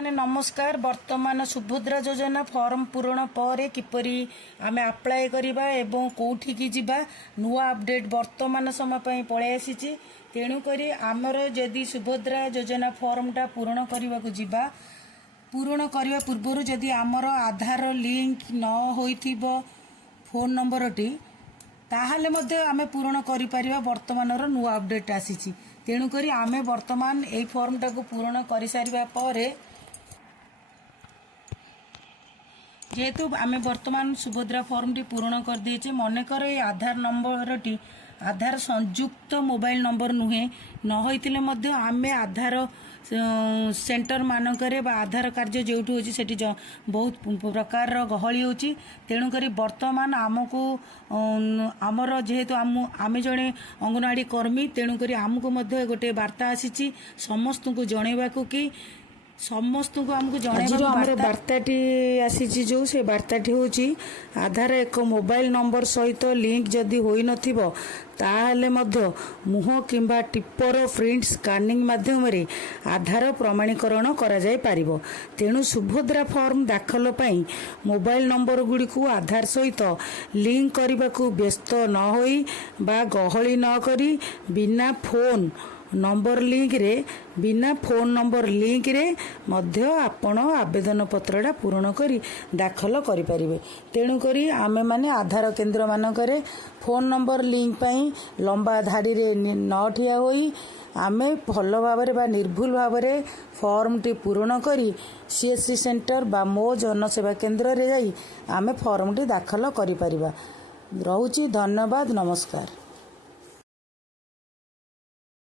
मैंने नमस्कार। वर्तमान सुभद्रा योजना फॉर्म पूरण पर किपरि आमे अप्लाई करबा एवं कोठी की जिबा नुआ अपडेट वर्तमान समय पई पळे आसीची। तेणु करी आमर जदि सुभद्रा योजना फॉर्मटा पूरण करबा को जिबा पूरण करबा पूर्व जदि आमर आधार लिंक न होइथिबो फोन नंबरटी ताहले मध्य आमे पूरण करि परिबा। वर्तमानर नुआ अपडेट आसीची। तेणु करी आमे वर्तमान ए फॉर्मटा को पूरण करि सारिबा परे जेहेतु आमे वर्तमान सुभद्रा फॉर्म टी पूरण कर देचे। मनकर ये आधार नंबर टी आधार संयुक्त मोबाइल नंबर नुहे न होइतिले मध्य आमे आधार सेंटर मानकरे बा आधार कार्य जेउठु होची सेठी बहुत प्रकार गहली होची। तेणु करी वर्तमान आमको आमर जेहेतु आमे जणे अंगनवाड़ी कर्मी तेणु करी आमको मध्य गोटे वार्ता आसीची समस्त को जणेबा को कि समस्त को आमको जणेबा वार्ताटी आसीची। जो से वार्ताटी होची आधार एक मोबाइल नंबर सहित लिंक जदि होई नथिबो ताहले मध्य मुह किंबा टिपर प्रिंट स्कानिंग माध्यम रे आधार प्रमाणीकरण करा जाय पारिबो। तेणु सुभद्रा फॉर्म दाखल पई मोबाइल नंबर गुडी को आधार सहित लिंक करबा को व्यस्त न होई बा गहली न करी बिना फोन नंबर लिंक रे बिना फोन नंबर लिंक रे मध्य आपण आवेदन पत्रटा पूर्ण करी दाखल करि परिबे। तेणु करी आमे माने आधार केंद्र मानकरे फोन नंबर लिंक पई लंबा धाड़ी रे न ठिया होई आमे भल भाव बा निर्भुल भाव फॉर्म टी पूर्ण करी सीएससी सेंटर बा मो जनसेवा केंद्र रे जाई आमे फॉर्म टी दाखल करि परिबा। रहुची धन्यवाद नमस्कार।